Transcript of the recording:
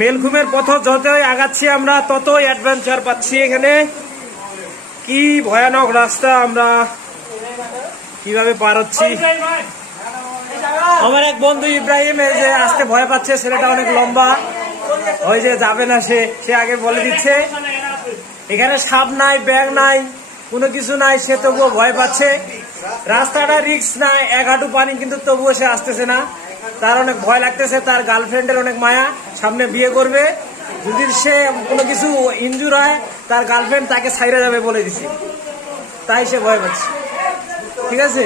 মেলঘুমের পথ যতই আগাচ্ছি আমরা ততই অ্যাডভেঞ্চার পাচ্ছি। এখানে কি ভয়ানক রাস্তা, আমরা কিভাবে পার হচ্ছি। আমার এক বন্ধু ইব্রাহিম এই যে আসতে ভয় পাচ্ছে, ছেলেটা অনেক লম্বা, ওই যে যাবে না, সে আগে বলে দিচ্ছে। এখানে সাপ নাই, ব্যাগ নাই, কোনো কিছু নাই, সে তবুও ভয় পাচ্ছে। রাস্তাটা রিস্ক নাই, এক হাঁটু পানি, কিন্তু তবুও সে আসতেছে না, তার অনেক ভয় লাগতেছে। তার গার্লফ্রেন্ডের অনেক মায়া, সামনে বিয়ে করবে, যদি সে কোনো কিছু ইনজুর হয় তার গার্লফ্রেন্ড তাকে ছাইড়া যাবে বলে দিছি, তাই সে ভয় পাচ্ছে। ঠিক আছে।